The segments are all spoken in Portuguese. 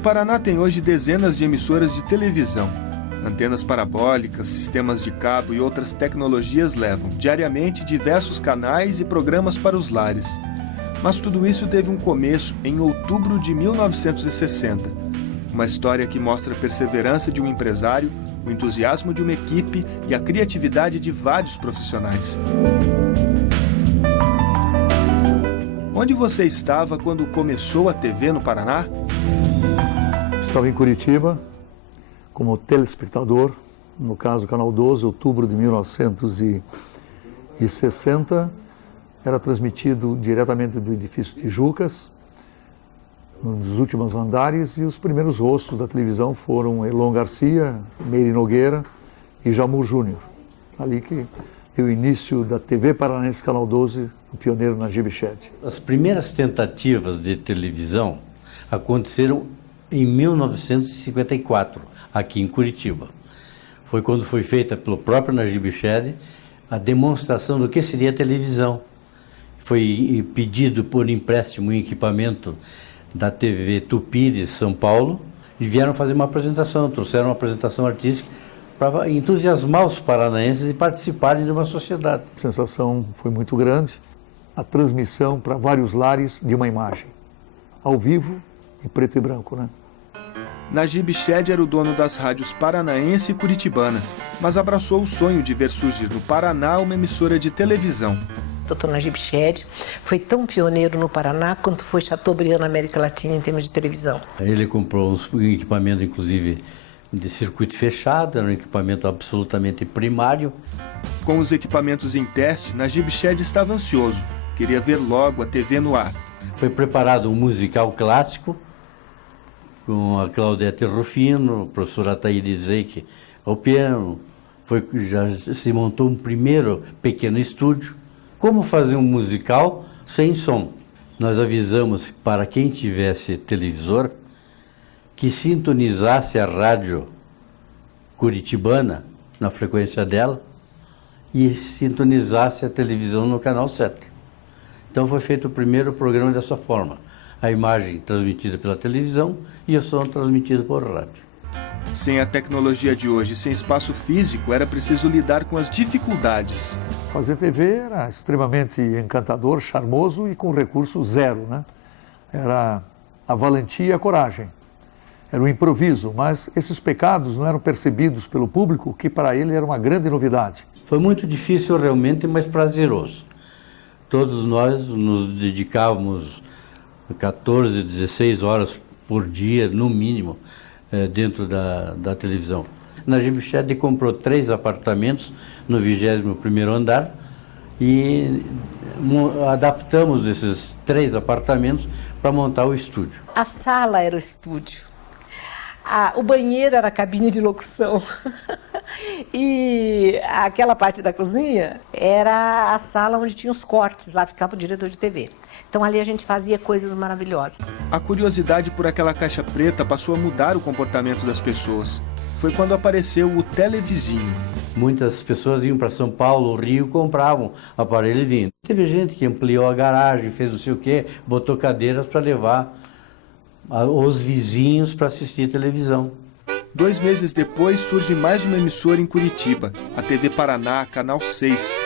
Paraná tem hoje dezenas de emissoras de televisão. Antenas parabólicas, sistemas de cabo e outras tecnologias levam, diariamente, diversos canais e programas para os lares. Mas tudo isso teve um começo em outubro de 1960. Uma história que mostra a perseverança de um empresário, o entusiasmo de uma equipe e a criatividade de vários profissionais. Onde você estava quando começou a TV no Paraná? Estava em Curitiba, como telespectador, no caso Canal 12, outubro de 1960. Era transmitido diretamente do edifício Tijucas, nos últimos andares, e os primeiros rostos da televisão foram Elon Garcia, Meire Nogueira e Jamur Júnior. Ali que deu o início da TV Paranaense Canal 12, o pioneiro Najib Shed. As primeiras tentativas de televisão aconteceram em 1954, aqui em Curitiba. Foi quando foi feita pelo próprio Najib Shed a demonstração do que seria a televisão. Foi pedido por empréstimo um equipamento da TV Tupi de São Paulo e vieram fazer uma apresentação, trouxeram uma apresentação artística para entusiasmar os paranaenses e participarem de uma sociedade. A sensação foi muito grande, a transmissão para vários lares de uma imagem, ao vivo, em preto e branco, né? Najib Shed era o dono das rádios Paranaense e Curitibana, mas abraçou o sonho de ver surgir no Paraná uma emissora de televisão. O Dr. Najib Shed foi tão pioneiro no Paraná quanto foi Chateaubriand na América Latina em termos de televisão. Ele comprou um equipamento, inclusive, de circuito fechado, era um equipamento absolutamente primário. Com os equipamentos em teste, Najib Shed estava ansioso, queria ver logo a TV no ar. Foi preparado um musical clássico, com a Claudete Rufino, o professor Ataíde Zeik ao piano. Já se montou um primeiro pequeno estúdio. Como fazer um musical sem som? Nós avisamos para quem tivesse televisor que sintonizasse a rádio curitibana na frequência dela e sintonizasse a televisão no canal 7. Então foi feito o primeiro programa dessa forma. A imagem transmitida pela televisão e o som transmitido por rádio. Sem a tecnologia de hoje, sem espaço físico, era preciso lidar com as dificuldades. Fazer TV era extremamente encantador, charmoso e com recurso zero, né? Era a valentia e a coragem. Era o improviso, mas esses pecados não eram percebidos pelo público, que para ele era uma grande novidade. Foi muito difícil realmente, mas prazeroso. Todos nós nos dedicávamos 14, 16 horas por dia, no mínimo, dentro da televisão. Najib Shed comprou 3 apartamentos no 21º andar e adaptamos esses 3 apartamentos para montar o estúdio. A sala era o estúdio, o banheiro era a cabine de locução e aquela parte da cozinha era a sala onde tinha os cortes, lá ficava o diretor de TV. Então ali a gente fazia coisas maravilhosas. A curiosidade por aquela caixa preta passou a mudar o comportamento das pessoas. Foi quando apareceu o televizinho. Muitas pessoas iam para São Paulo, Rio, compravam aparelho e vinham. Teve gente que ampliou a garagem, fez não sei o quê, botou cadeiras para levar os vizinhos para assistir televisão. 2 meses depois surge mais uma emissora em Curitiba, a TV Paraná, Canal 6.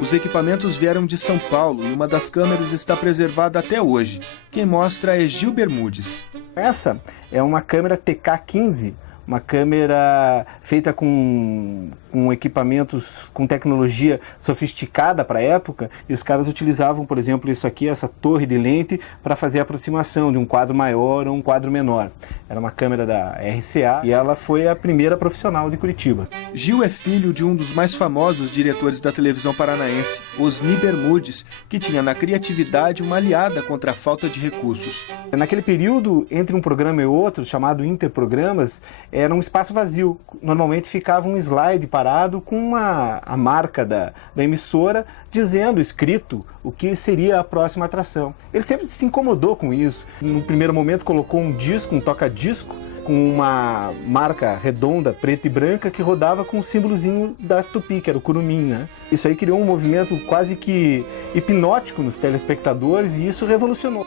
Os equipamentos vieram de São Paulo e uma das câmeras está preservada até hoje. Quem mostra é Gil Bermudes. Essa é uma câmera TK15, uma câmera feita com equipamentos com tecnologia sofisticada para a época, e os caras utilizavam, por exemplo, isso aqui, essa torre de lente, para fazer a aproximação de um quadro maior ou um quadro menor. Era uma câmera da RCA e ela foi a primeira profissional de Curitiba. Gil é filho de um dos mais famosos diretores da televisão paranaense, Osni Bermudes, que tinha na criatividade uma aliada contra a falta de recursos. Naquele período, entre um programa e outro, chamado interprogramas, era um espaço vazio. Normalmente ficava um slide parado com a marca da emissora dizendo, escrito, o que seria a próxima atração. Ele sempre se incomodou com isso. No primeiro momento colocou um disco, um toca-disco, com uma marca redonda, preta e branca, que rodava com o símbolozinho da Tupi, que era o curumim, né? Isso aí criou um movimento quase que hipnótico nos telespectadores e isso revolucionou.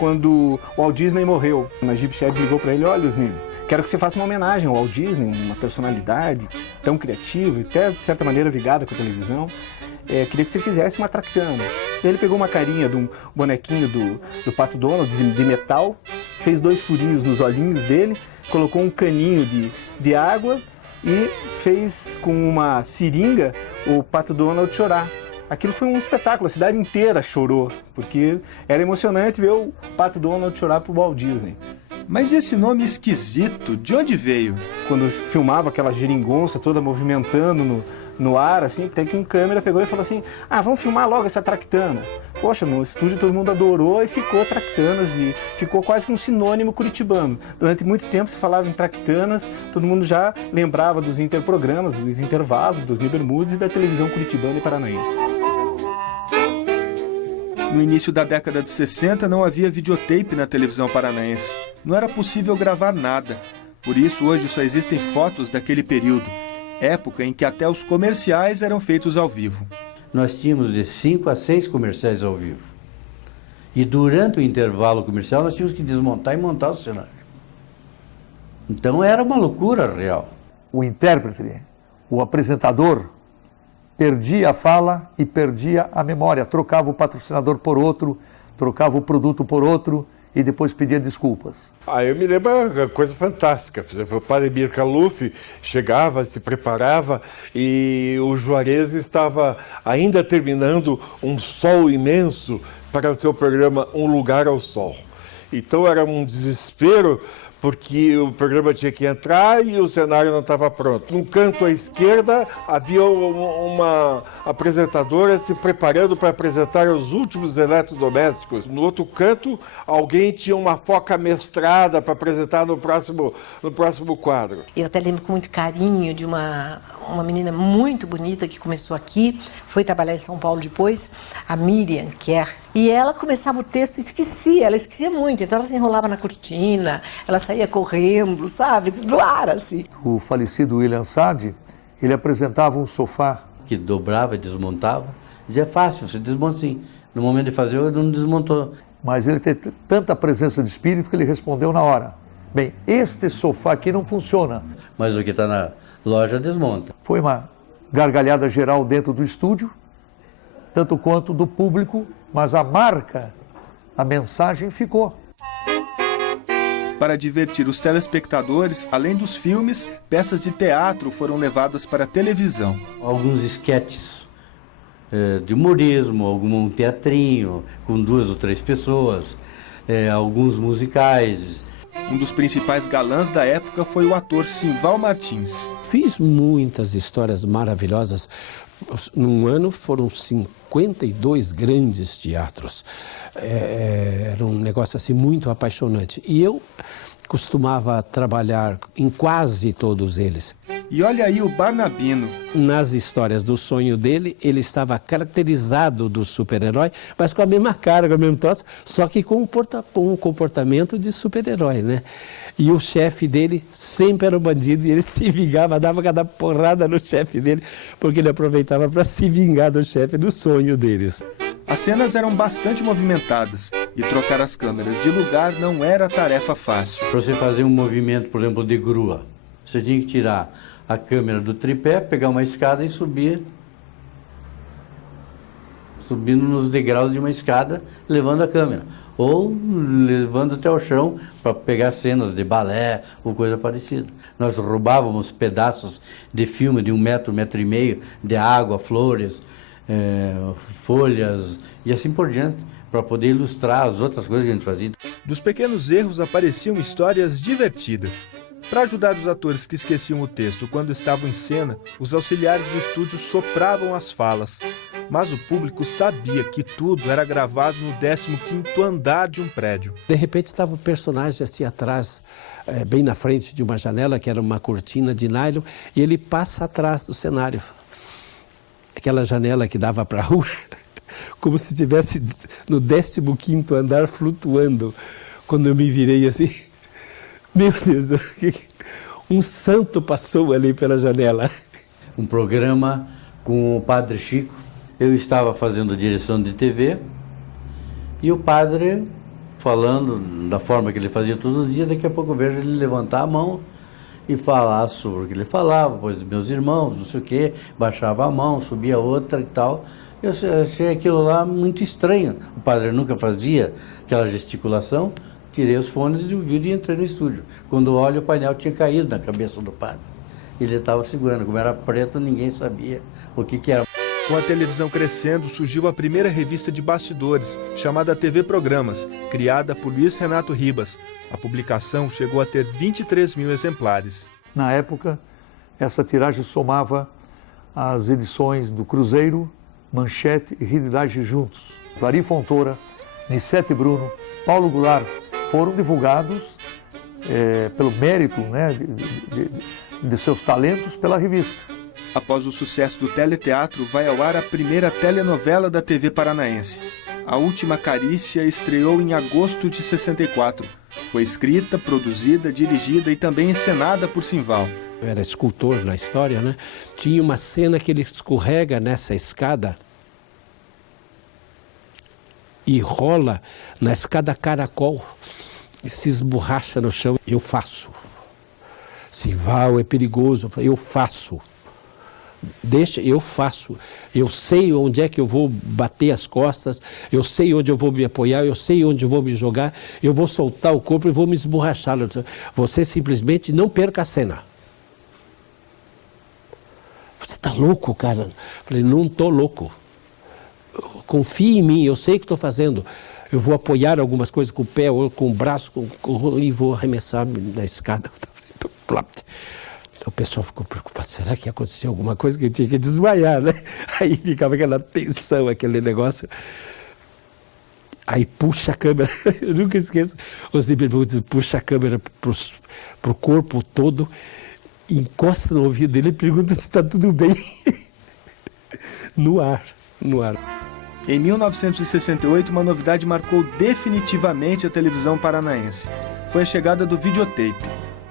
quando o Walt Disney morreu. A Najib Sheb ligou para ele: olha, Osni, quero que você faça uma homenagem ao Walt Disney, uma personalidade tão criativa e até, de certa maneira, ligada com a televisão. Queria que você fizesse uma tractana. E ele pegou uma carinha de um bonequinho do Pato Donald de metal, fez 2 furinhos nos olhinhos dele, colocou um caninho de água e fez com uma seringa o Pato Donald chorar. Aquilo foi um espetáculo, a cidade inteira chorou, porque era emocionante ver o Pato Donald chorar pro Walt Disney. Mas esse nome esquisito, de onde veio? Quando filmava aquela geringonça toda movimentando no ar, assim, até que um câmera pegou e falou assim: vamos filmar logo essa tractana. Poxa, no estúdio todo mundo adorou e ficou tractanas, e ficou quase que um sinônimo curitibano. Durante muito tempo se falava em tractanas, todo mundo já lembrava dos interprogramas, dos intervalos, dos Bermudes e da televisão curitibana e paranaense. No início da década de 60 não havia videotape na televisão paranaense. Não era possível gravar nada. Por isso hoje só existem fotos daquele período, época em que até os comerciais eram feitos ao vivo. Nós tínhamos de 5 a 6 comerciais ao vivo. E durante o intervalo comercial nós tínhamos que desmontar e montar o cenário. Então era uma loucura real. O intérprete, o apresentador, perdia a fala e perdia a memória, trocava o patrocinador por outro, trocava o produto por outro e depois pedia desculpas. Eu me lembro uma coisa fantástica. Por exemplo, o padre Mir Kaluf chegava, se preparava e o Juarez estava ainda terminando um sol imenso para o seu programa Um Lugar ao Sol. Então era um desespero, porque o programa tinha que entrar e o cenário não estava pronto. No canto à esquerda havia uma apresentadora se preparando para apresentar os últimos eletrodomésticos. No outro canto, alguém tinha uma foca mestrada para apresentar no próximo quadro. Eu até lembro com muito carinho de uma menina muito bonita que começou aqui, foi trabalhar em São Paulo depois, a Miriam Kerr. E ela começava o texto e esquecia, ela esquecia muito. Então ela se enrolava na cortina, ela saía correndo, sabe, do ar assim. O falecido William Sade, ele apresentava um sofá. Que dobrava e desmontava. Dizia, é fácil, você desmonta assim. No momento de fazer, ele não desmontou. Mas ele teve tanta presença de espírito que ele respondeu na hora: bem, este sofá aqui não funciona. Mas o que está na loja desmonta. Foi uma gargalhada geral dentro do estúdio, tanto quanto do público, mas a marca, a mensagem ficou. Para divertir os telespectadores, além dos filmes, peças de teatro foram levadas para a televisão. Alguns esquetes de humorismo, algum teatrinho com 2 ou 3 pessoas, alguns musicais. Um dos principais galãs da época foi o ator Simval Martins. Fiz muitas histórias maravilhosas. Num ano foram 52 grandes teatros. Era um negócio assim muito apaixonante. E eu costumava trabalhar em quase todos eles. E olha aí o Barnabino. Nas histórias do sonho dele, ele estava caracterizado do super-herói, mas com a mesma cara, com a mesma tosse, só que com um comportamento de super-herói, né? E o chefe dele sempre era um bandido e ele se vingava, dava cada porrada no chefe dele, porque ele aproveitava para se vingar do chefe do sonho deles. As cenas eram bastante movimentadas e trocar as câmeras de lugar não era tarefa fácil. Para você fazer um movimento, por exemplo, de grua, você tinha que tirar a câmera do tripé, pegar uma escada e subir, subindo nos degraus de uma escada, levando a câmera. Ou levando até o chão para pegar cenas de balé ou coisa parecida. Nós roubávamos pedaços de filme de 1 metro, 1,5 metro, de água, flores, folhas e assim por diante, para poder ilustrar as outras coisas que a gente fazia. Dos pequenos erros apareciam histórias divertidas. Para ajudar os atores que esqueciam o texto quando estavam em cena, os auxiliares do estúdio sopravam as falas. Mas o público sabia que tudo era gravado no 15º andar de um prédio. De repente estava o personagem assim atrás, bem na frente de uma janela, que era uma cortina de nylon, e ele passa atrás do cenário. Aquela janela que dava para a rua, como se estivesse no 15º andar flutuando. Quando eu me virei assim, meu Deus, um santo passou ali pela janela. Um programa com o Padre Chico. Eu estava fazendo direção de TV e o padre falando da forma que ele fazia todos os dias, daqui a pouco eu vejo ele levantar a mão e falar sobre o que ele falava, pois meus irmãos, não sei o quê, baixava a mão, subia outra e tal. Eu achei aquilo lá muito estranho. O padre nunca fazia aquela gesticulação. Tirei os fones de ouvido e entrei no estúdio. Quando olho, o painel tinha caído na cabeça do padre. Ele estava segurando. Como era preto, ninguém sabia o que era. Com a televisão crescendo, surgiu a primeira revista de bastidores, chamada TV Programas, criada por Luiz Renato Ribas. A publicação chegou a ter 23 mil exemplares. Na época, essa tiragem somava as edições do Cruzeiro, Manchete e Realidade juntos. Clarim Fontoura, Nissete Bruno, Paulo Goulart foram divulgados pelo mérito, né, de seus talentos pela revista. Após o sucesso do teleteatro, vai ao ar a primeira telenovela da TV paranaense. A Última Carícia estreou em agosto de 64. Foi escrita, produzida, dirigida e também encenada por Simval. Eu era escultor na história, né? Tinha uma cena que ele escorrega nessa escada e rola na escada caracol e se esborracha no chão. Eu faço. Simval, é perigoso. Eu faço. Deixa, eu faço. Eu sei onde é que eu vou bater as costas, eu sei onde eu vou me apoiar, eu sei onde eu vou me jogar, eu vou soltar o corpo e vou me esborrachar. Você simplesmente não perca a cena. Você tá louco, cara? Falei, não tô louco. Confie em mim, eu sei o que estou fazendo. Eu vou apoiar algumas coisas com o pé, ou com o braço, e vou arremessar na escada. O pessoal ficou preocupado, será que aconteceu alguma coisa que eu tinha que desmaiar, né? Aí ficava aquela tensão, aquele negócio. Aí puxa a câmera, eu nunca esqueço, os libertos puxa a câmera pro corpo todo, encosta no ouvido dele e pergunta se está tudo bem. No ar. Em 1968, uma novidade marcou definitivamente a televisão paranaense. Foi a chegada do videotape.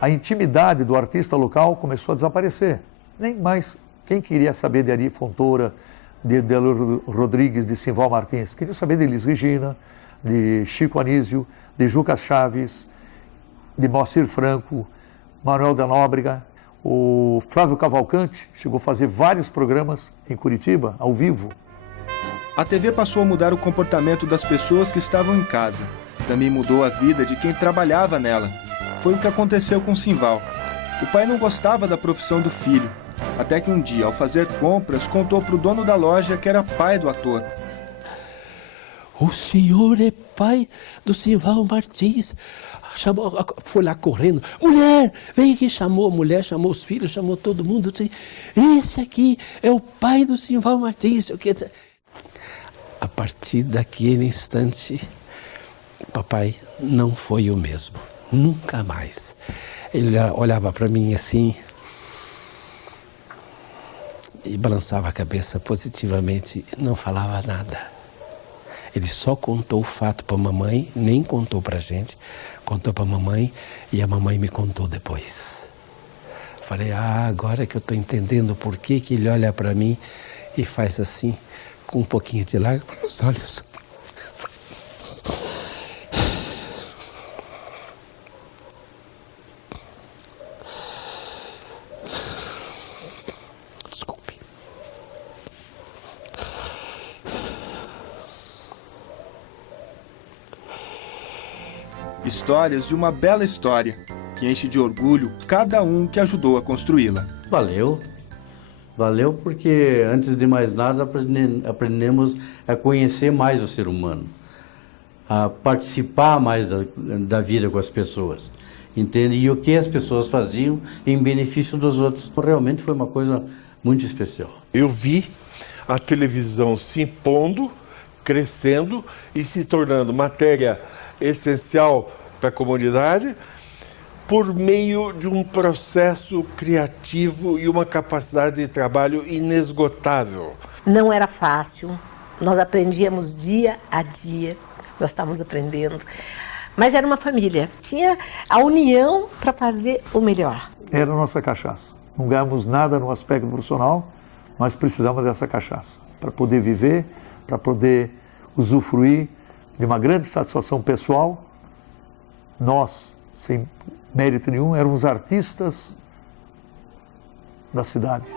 A intimidade do artista local começou a desaparecer. Nem mais quem queria saber de Ari Fontoura, de Delor Rodrigues, de Simval Martins. Queria saber de Elis Regina, de Chico Anísio, de Juca Chaves, de Moacir Franco, Manuel da Nóbrega. O Flávio Cavalcante chegou a fazer vários programas em Curitiba, ao vivo. A TV passou a mudar o comportamento das pessoas que estavam em casa. Também mudou a vida de quem trabalhava nela. Foi o que aconteceu com Simval. O pai não gostava da profissão do filho, até que um dia, ao fazer compras, contou para o dono da loja que era pai do ator. O senhor é pai do Simval Martins. Foi lá correndo. Mulher, vem aqui, chamou a mulher, chamou os filhos, chamou todo mundo. Disse, esse aqui é o pai do Simval Martins. A partir daquele instante, o papai não foi o mesmo. Nunca mais. Ele olhava para mim assim e balançava a cabeça positivamente, não falava nada. Ele só contou o fato para a mamãe, nem contou para a gente, contou para a mamãe e a mamãe me contou depois. Falei, agora que eu estou entendendo por que ele olha para mim e faz assim, com um pouquinho de lágrima nos olhos. Histórias de uma bela história, que enche de orgulho cada um que ajudou a construí-la. Valeu porque, antes de mais nada, aprendemos a conhecer mais o ser humano, a participar mais da vida com as pessoas, entende? E o que as pessoas faziam em benefício dos outros. Realmente foi uma coisa muito especial. Eu vi a televisão se impondo, crescendo e se tornando matéria essencial para a comunidade por meio de um processo criativo e uma capacidade de trabalho inesgotável. Não era fácil, nós aprendíamos dia a dia, nós estávamos aprendendo, mas era uma família, tinha a união para fazer o melhor. Era a nossa cachaça. Não ganhamos nada no aspecto profissional, mas precisamos dessa cachaça para poder viver, para poder usufruir de uma grande satisfação pessoal, nós, sem mérito nenhum, éramos artistas da cidade.